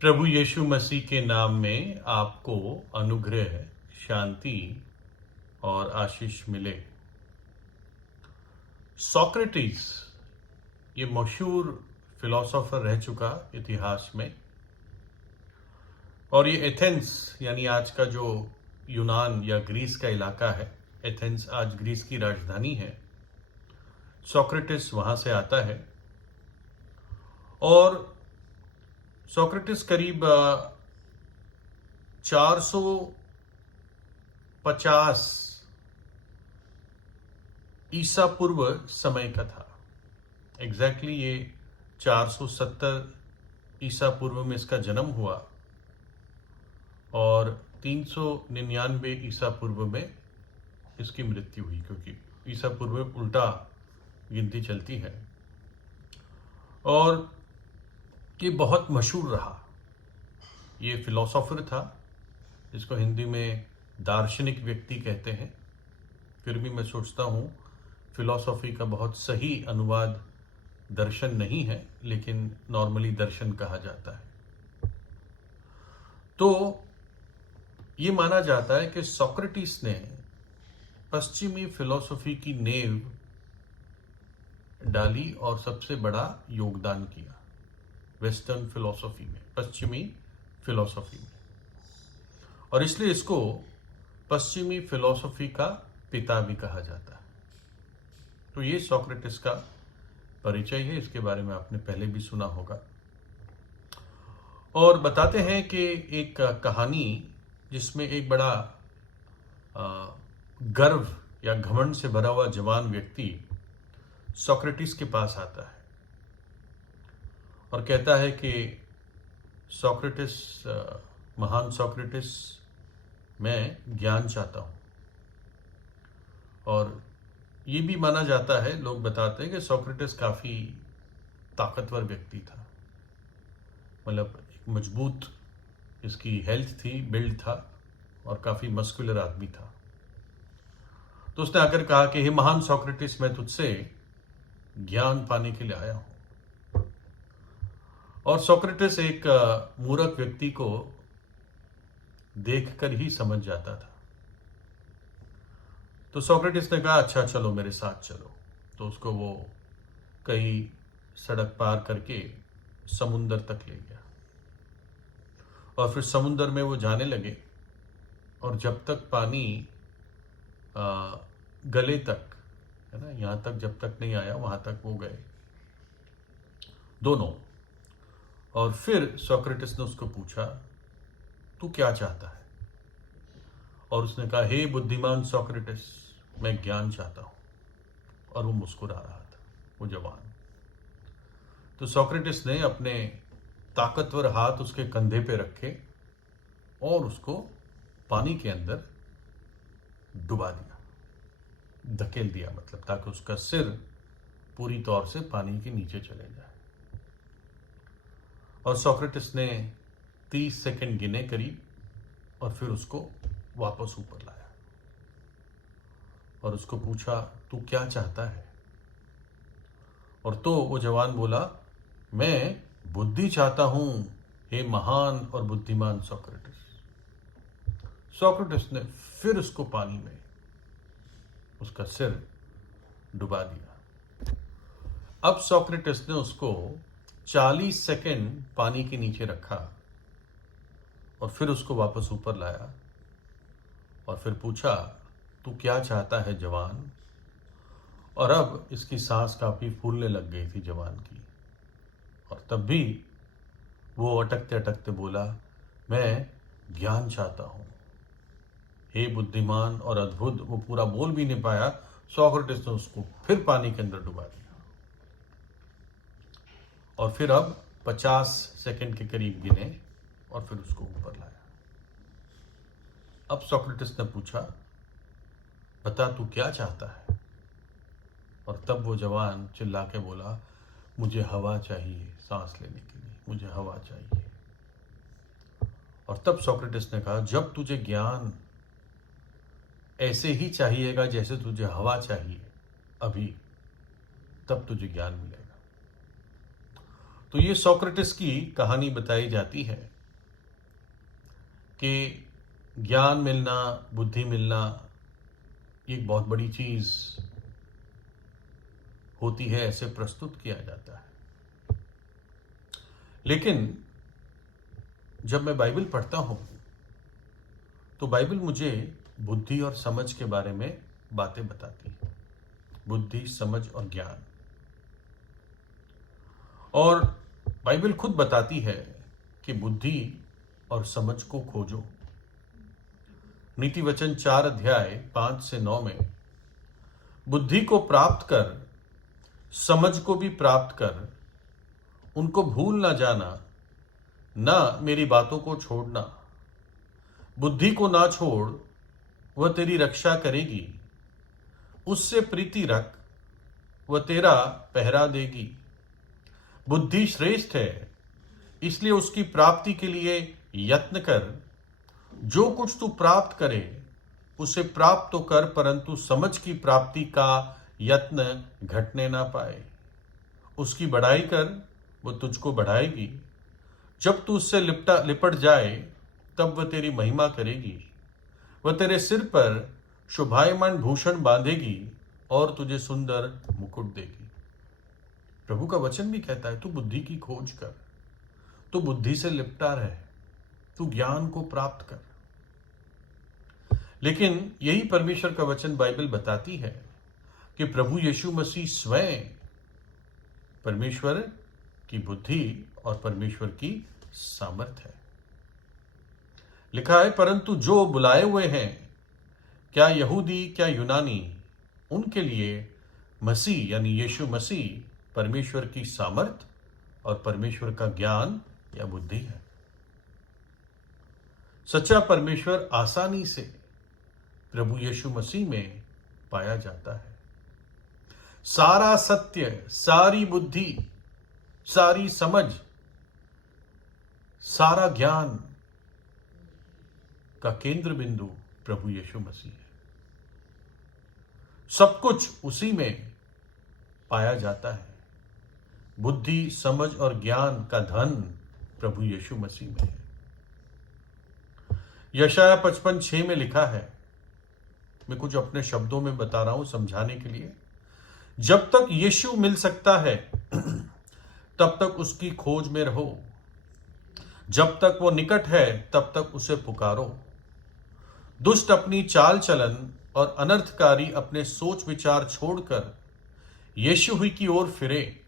प्रभु यीशु मसीह के नाम में आपको अनुग्रह, शांति और आशीष मिले। सोक्रेटिस ये मशहूर फिलोसोफर रह चुका इतिहास में, और ये एथेंस यानी आज का जो यूनान या ग्रीस का इलाका है, एथेंस आज ग्रीस की राजधानी है। सोक्रेटिस वहां से आता है और सोक्रेटिस करीब 450 ईसा पूर्व समय का था। एग्जैक्टली ये 470 ईसा पूर्व में इसका जन्म हुआ और 399 ईसा पूर्व में इसकी मृत्यु हुई, क्योंकि ईसा पूर्व में उल्टा गिनती चलती है। और ये बहुत मशहूर रहा। ये फिलोसोफर था, जिसको हिंदी में दार्शनिक व्यक्ति कहते हैं। फिर भी मैं सोचता हूँ फिलॉसफी का बहुत सही अनुवाद दर्शन नहीं है, लेकिन नॉर्मली दर्शन कहा जाता है। तो ये माना जाता है कि सोक्रेटिस ने पश्चिमी फिलॉसफी की नींव डाली और सबसे बड़ा योगदान किया वेस्टर्न फिलॉसफी में, पश्चिमी फिलॉसफी में, और इसलिए इसको पश्चिमी फिलॉसफी का पिता भी कहा जाता है। तो ये सोक्रेटिस का परिचय है, इसके बारे में आपने पहले भी सुना होगा। और बताते हैं कि एक कहानी जिसमें एक बड़ा गर्व या घमंड से भरा हुआ जवान व्यक्ति सोक्रेटिस के पास आता है और कहता है कि सोक्रेटिस, महान सोक्रेटिस, मैं ज्ञान चाहता हूँ। और ये भी माना जाता है, लोग बताते हैं कि सोक्रेटिस काफ़ी ताकतवर व्यक्ति था, मतलब एक मजबूत इसकी हेल्थ थी, बिल्ड था और काफ़ी मस्कुलर आदमी था। तो उसने आकर कहा कि हे महान सोक्रेटिस, मैं तुझसे ज्ञान पाने के लिए आया हूँ। और सोक्रेटिस एक मूर्ख व्यक्ति को देखकर ही समझ जाता था। तो सोक्रेटिस ने कहा, अच्छा चलो मेरे साथ चलो। तो उसको वो कई सड़क पार करके समुंदर तक ले गया और फिर समुंदर में वो जाने लगे। और जब तक पानी गले तक, है ना, यहाँ तक जब तक नहीं आया वहाँ तक वो गए दोनों। और फिर सोक्रेटिस ने उसको पूछा, तू क्या चाहता है? और उसने कहा, हे बुद्धिमान सोक्रेटिस, मैं ज्ञान चाहता हूँ। और वो मुस्कुरा रहा था, वो जवान। तो सोक्रेटिस ने अपने ताकतवर हाथ उसके कंधे पे रखे और उसको पानी के अंदर डुबा दिया, धकेल दिया, मतलब ताकि उसका सिर पूरी तौर से पानी के नीचे चले जाए। और सोक्रेटिस ने 30 सेकंड गिने करीब, और फिर उसको वापस ऊपर लाया और उसको पूछा, तू क्या चाहता है? और तो वो जवान बोला, मैं बुद्धि चाहता हूं, हे महान और बुद्धिमान सोक्रेटिस। सोक्रेटिस ने फिर उसको पानी में उसका सिर डुबा दिया। अब सोक्रेटिस ने उसको 40 सेकंड पानी के नीचे रखा और फिर उसको वापस ऊपर लाया और फिर पूछा, तू क्या चाहता है जवान? और अब इसकी सांस काफी फूलने लग गई थी जवान की, और तब भी वो अटकते अटकते बोला, मैं ज्ञान चाहता हूं, हे बुद्धिमान और अद्भुत। वो पूरा बोल भी नहीं पाया, सोक्रेटिस ने उसको फिर पानी के अंदर डुबा दिया और फिर अब 50 सेकंड के करीब गिने और फिर उसको ऊपर लाया। अब सोक्रेटिस ने पूछा, बता तू क्या चाहता है? और तब वो जवान चिल्ला के बोला, मुझे हवा चाहिए सांस लेने के लिए, मुझे हवा चाहिए। और तब सोक्रेटिस ने कहा, जब तुझे ज्ञान ऐसे ही चाहिएगा जैसे तुझे हवा चाहिए अभी, तब तुझे ज्ञान मिलेगा। तो ये सोक्रेटिस की कहानी बताई जाती है कि ज्ञान मिलना, बुद्धि मिलना, ये एक बहुत बड़ी चीज होती है, ऐसे प्रस्तुत किया जाता है। लेकिन जब मैं बाइबल पढ़ता हूं तो बाइबल मुझे बुद्धि और समझ के बारे में बातें बताती है। बुद्धि, समझ और ज्ञान। और बाइबल खुद बताती है कि बुद्धि और समझ को खोजो। नीति वचन 4 अध्याय 5 से 9 में बुद्धि को प्राप्त कर, समझ को भी प्राप्त कर, उनको भूल ना जाना, ना मेरी बातों को छोड़ना। बुद्धि को ना छोड़, वह तेरी रक्षा करेगी। उससे प्रीति रख, वह तेरा पहरा देगी। बुद्धि श्रेष्ठ है, इसलिए उसकी प्राप्ति के लिए यत्न कर। जो कुछ तू प्राप्त करे उसे प्राप्त तो कर, परंतु समझ की प्राप्ति का यत्न घटने ना पाए। उसकी बढ़ाई कर, वह तुझको बढ़ाएगी। जब तू उससे लिपट जाए तब वह तेरी महिमा करेगी। वह तेरे सिर पर शोभायमान भूषण बांधेगी और तुझे सुंदर मुकुट देगी। प्रभु का वचन भी कहता है, तू बुद्धि की खोज कर, तू बुद्धि से लिपटा रहे, तू ज्ञान को प्राप्त कर। लेकिन यही परमेश्वर का वचन बाइबल बताती है कि प्रभु यीशु मसीह स्वयं परमेश्वर की बुद्धि और परमेश्वर की सामर्थ है। लिखा है, परंतु जो बुलाए हुए हैं, क्या यहूदी क्या यूनानी, उनके लिए मसीह यानी यीशु मसीह परमेश्वर की सामर्थ और परमेश्वर का ज्ञान या बुद्धि है। सच्चा परमेश्वर आसानी से प्रभु यीशु मसीह में पाया जाता है। सारा सत्य, सारी बुद्धि, सारी समझ, सारा ज्ञान का केंद्र बिंदु प्रभु यीशु मसीह है। सब कुछ उसी में पाया जाता है। बुद्धि, समझ और ज्ञान का धन प्रभु यीशु मसीह में है। यशाया 55:6 में लिखा है, मैं कुछ अपने शब्दों में बता रहा हूं समझाने के लिए। जब तक यीशु मिल सकता है तब तक उसकी खोज में रहो। जब तक वो निकट है तब तक उसे पुकारो। दुष्ट अपनी चाल चलन और अनर्थकारी अपने सोच विचार छोड़कर यीशु ही की ओर फिरे।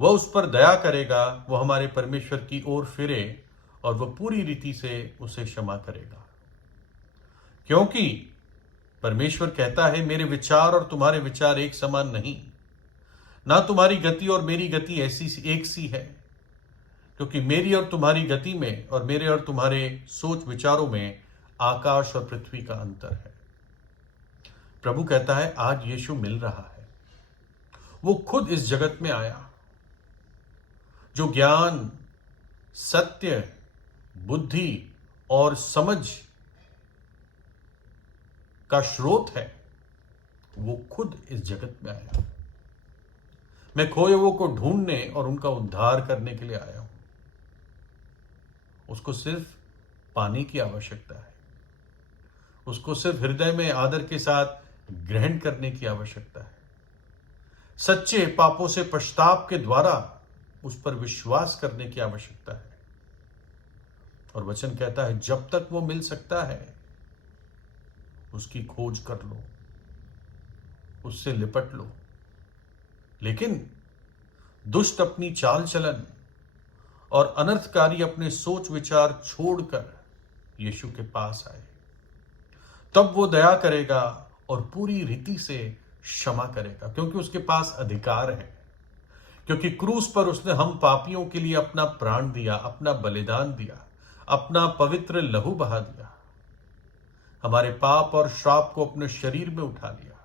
वह उस पर दया करेगा, वह हमारे परमेश्वर की ओर फिरे और वह पूरी रीति से उसे क्षमा करेगा। क्योंकि परमेश्वर कहता है, मेरे विचार और तुम्हारे विचार एक समान नहीं, ना तुम्हारी गति और मेरी गति ऐसी एक सी है। क्योंकि मेरी और तुम्हारी गति में और मेरे और तुम्हारे सोच विचारों में आकाश और पृथ्वी का अंतर है। प्रभु कहता है, आज यीशु मिल रहा है। वो खुद इस जगत में आया। जो ज्ञान, सत्य, बुद्धि और समझ का स्रोत है, वो खुद इस जगत में आया। मैं खोए हुओं को ढूंढने और उनका उद्धार करने के लिए आया हूं। उसको सिर्फ पाने की आवश्यकता है। उसको सिर्फ हृदय में आदर के साथ ग्रहण करने की आवश्यकता है। सच्चे पापों से पश्चाताप के द्वारा उस पर विश्वास करने की आवश्यकता है। और वचन कहता है, जब तक वो मिल सकता है उसकी खोज कर लो, उससे लिपट लो। लेकिन दुष्ट अपनी चाल चलन और अनर्थकारी अपने सोच विचार छोड़कर यीशु के पास आए, तब वो दया करेगा और पूरी रीति से क्षमा करेगा, क्योंकि उसके पास अधिकार है। क्योंकि क्रूस पर उसने हम पापियों के लिए अपना प्राण दिया, अपना बलिदान दिया, अपना पवित्र लहू बहा दिया, हमारे पाप और श्राप को अपने शरीर में उठा लिया।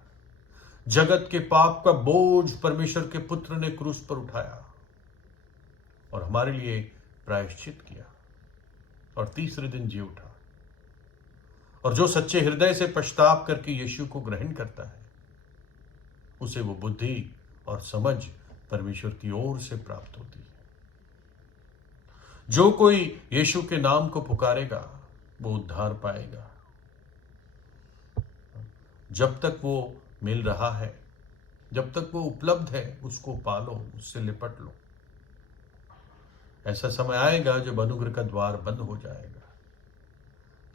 जगत के पाप का बोझ परमेश्वर के पुत्र ने क्रूस पर उठाया और हमारे लिए प्रायश्चित किया और तीसरे दिन जी उठा। और जो सच्चे हृदय से पश्चाताप करके यीशु को ग्रहण करता है, उसे वो बुद्धि और समझ परमेश्वर की ओर से प्राप्त होती है। जो कोई यीशु के नाम को पुकारेगा वो उद्धार पाएगा। जब तक वो मिल रहा है, जब तक वो उपलब्ध है, उसको पालो, उससे लिपट लो। ऐसा समय आएगा जब अनुग्रह का द्वार बंद हो जाएगा,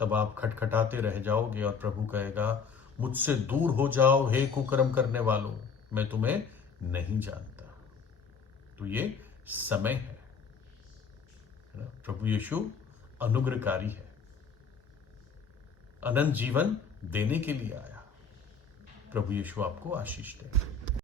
तब आप खटखटाते रह जाओगे और प्रभु कहेगा, मुझसे दूर हो जाओ हे कुकर्म करने वालों, मैं तुम्हें नहीं जानता। तो ये समय है ना? प्रभु यीशु अनुग्रहकारी है, अनंत जीवन देने के लिए आया। प्रभु यीशु आपको आशीष दे।